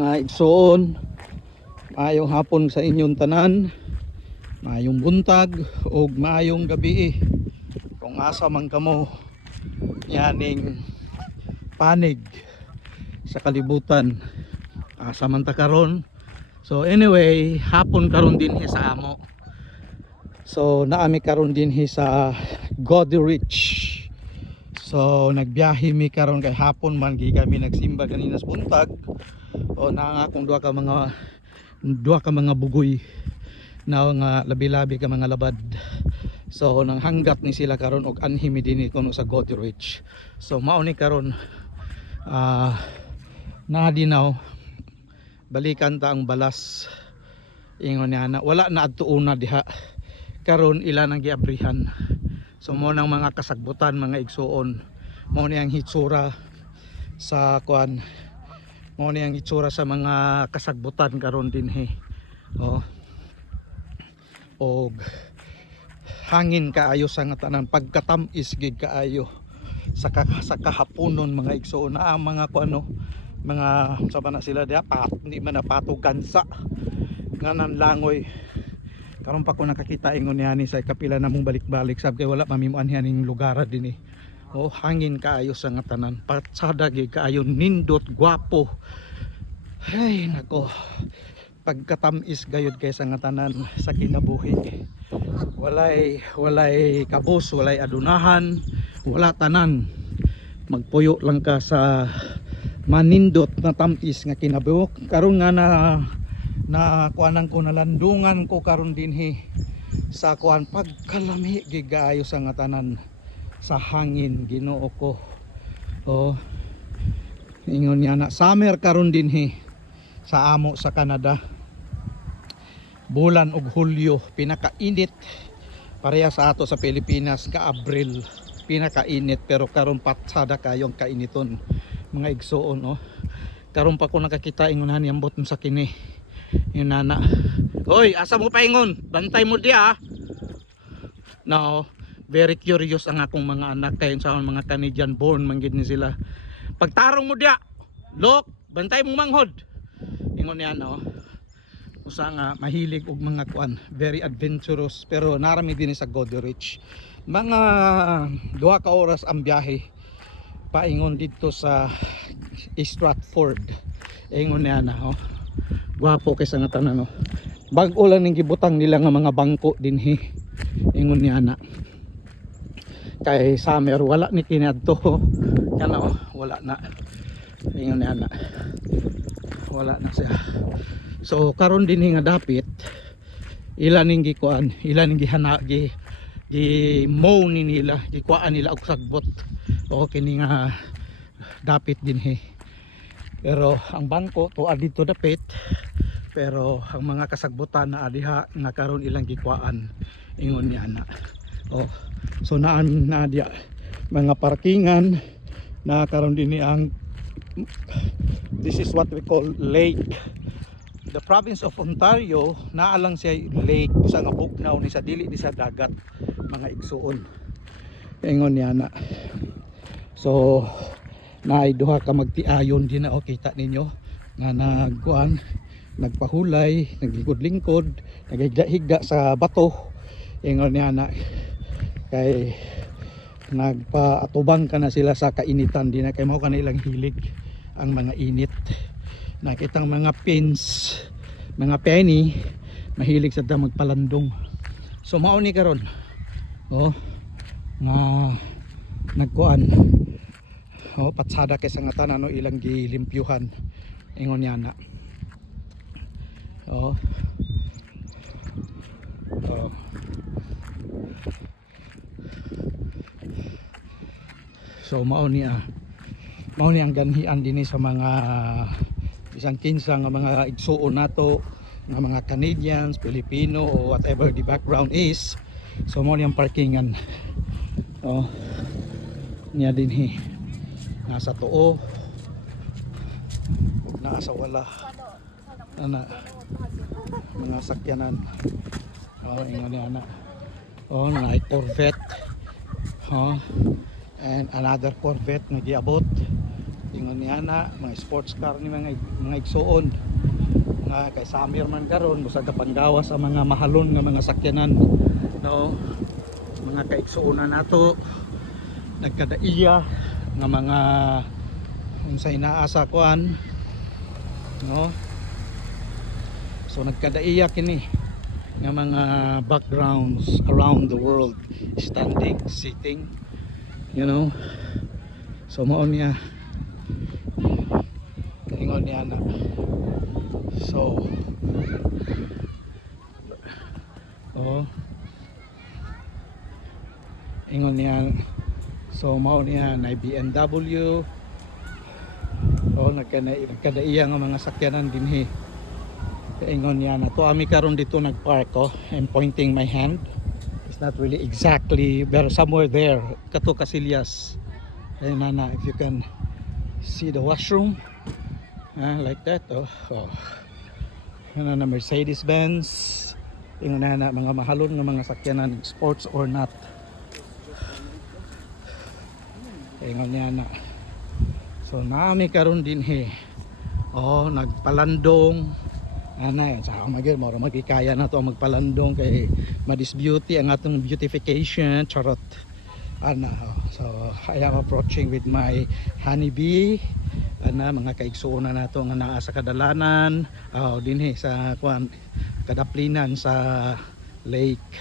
mga igsoon, maayong hapon sa inyong tanan, maayong buntag o maayong gabi kung asa man kamo yaning panig sa kalibutan asa man ta karon. So anyway, hapon karon din sa amo. So naami karon din sa Goderich. So nagbiyahe mi karon kay hapon man gi kami nagsimba kanina sa buntag. O na akong duha ka mga bugoy na nga labi-labi ka mga labad. So nang hanggat ni sila karon og anhimi dinhi kuno sa Goderich. So mao ni karon nadinaw balikan ta ang balas ingon niya na wala na adto una diha karon ila nang giabrihan. So mo nang mga kasagbutan mga igsuon, mo ni ang hitsura sa kuan, mo ni ang hitsura sa mga kasagbutan karon dinhi. Og hangin kaayo sa nga tanan, pagkatamis gid kaayo sa kahaponon mga igsuon na ang mga kuano, mga saba na sila diha hindi man napatugan sa nganan langoy. Karon pa ko nakakita ingon niya ni sa kapila na mong balik-balik sab kay wala mamimuan ning lugar din hangin kaayo sa nga tanan, patsada gyud kaayo, nindot, gwapo. Ay nako, pagkatamis gayud kay sa nga tanan sa kinabuhi. Walay kabos, walay adunahan, wala tanan. Magpuyo lang ka sa manindot na tamis nga kinabuhi. Karon nga na kuanan ko, nalandungan ko karon dinhi sa kuan, pagkalami gigayo sa nga tanan sa hangin, Ginoo ko. Ingon niya na summer karon dinhi sa amo sa Canada, bulan og Hulyo pinakainit, pareha sa ato sa Pilipinas ka Abril pinakainit, pero karon patsada kayong kainiton mga igsoon. Karon pa ko nakakita ingon ni ambot sa kini yung nana. Hoy, asa mo paingon? Bantay mo diya. No, very curious ang akong mga anak kay sa mga Canadian born man gid ni sila. Pagtarong mo diya, look, bantay mo manghod. Ingon niya usa nga mahilig og mga kuan, very adventurous, pero narami din sa Goderich. Mga 2 ka oras ang biyahe paingon dito sa Stratford. Ingon niya gwapo kay sa nga tanan bag-o lang ning gibutang nila nga mga bangko dinhi. Ingon niya kay summer wala ni kinadto kana wala na. Ingon niya wala na siya. So karon dinhi nga dapit ila ning gikuan, ila ning gi mow ni nila, gikuan nila og sagbot kini nga dapit dinhi. Pero ang bangko tuwa dito dapit, pero ang mga kasagbutan na adiha nga karon ilang gikuan. Ingon niya so na diya mga parkingan na karon dinhi ang this is what we call lake. The province of Ontario naalang siya lake sa nga bugnaw ni sa dili ni sa dagat mga igsuon. Ingon niya so naay duha ka magtiayon din kita ninyo nga nagkuan, nagpahulay, naglikod-lingkod, naghiga sa bato. Ingon niya kay nagpaatubang ka na sila sa kainitan din kay mao kanilang hilig ang mga init. Nakitang mga pins, mga penny, mahilig sa magpalandong. So mao ni karon nga nagkuan, patsada kay sa nga tanan ilang gilimpyuhan. Ingon niya so mao ni ang ganhian dinhi sa mga bisan kinsa nga mga igsuon nato nga mga Canadians, Filipino o whatever the background is. So mao ni ang parkingan niya dinhi, nasa tuo, nasa wala mga sakyanan. Ingon niya na Corvette and another Corvette nga giabot ingon niya na mga sports car ni mga igsuon nga kay summer man karon busag ka panggawas sa mga mahalon nga mga sakyanan, no, mga kaigsuonan nato nagkadaiya nga mga unsay naa sa kuan, no, so nagkadaiya kini nga mga backgrounds around the world, standing, sitting, you know. So mao niya ingon niya na, so oh ingon niya, so mao niya na BMW, oh nagkadaiya nga mga sakyanan dinhi. Ingon niya na to ami karon dito nagpark, oh, I'm pointing my hand, it's not really exactly but somewhere there kato Casillas. Ayun na, if you can see the washroom, like that, oh, yun na Mercedes Benz, yung na mga mahalon ng mga sakyanan, sports or not. Ingon niya na, so naami karon din oh, nagpalandong ana sa magikaya na to magpalandong kay madisbeauty ang atong beautification, charot ana. So I am approaching with my honeybee ana, mga kaigsuonan nato nga naa sa kadalanan, dinhi sa kuan kadaplinan sa lake.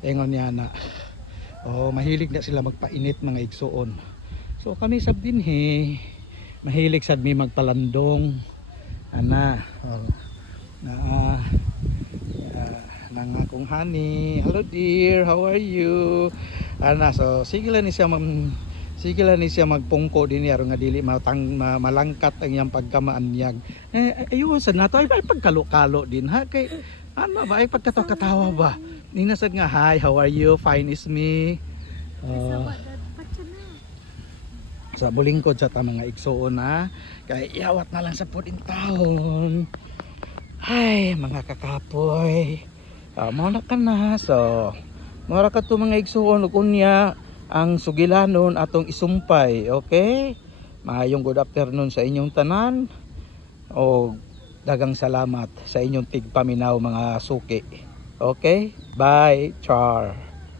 Ingon niya na, mahilig na sila magpainit mga igsuon, so kami sab dinhi mahilig sad mi magpalandong ana. Nang akong honey, hello dear, how are you ana. So sige lang ni siya magpungko din aron nga dili malangkat ang iyang pagkamaanyag. Ayun sad nato ay pagkalo-kalo din ha, kay ano ba ay pagkatawa ba ninasad nga, hi, how are you, fine is me. Sa bulingkod sa mga igsuon na kay iawat na lang sa puding taon. Ay mga kakapoy, mao na ka na. So mora ka to mga igsuon ug unya ang sugilanon atong isumpay, okay? Maayong good afternoon sa inyong tanan o dagang salamat sa inyong tigpaminaw mga suki. Okay? Bye, char.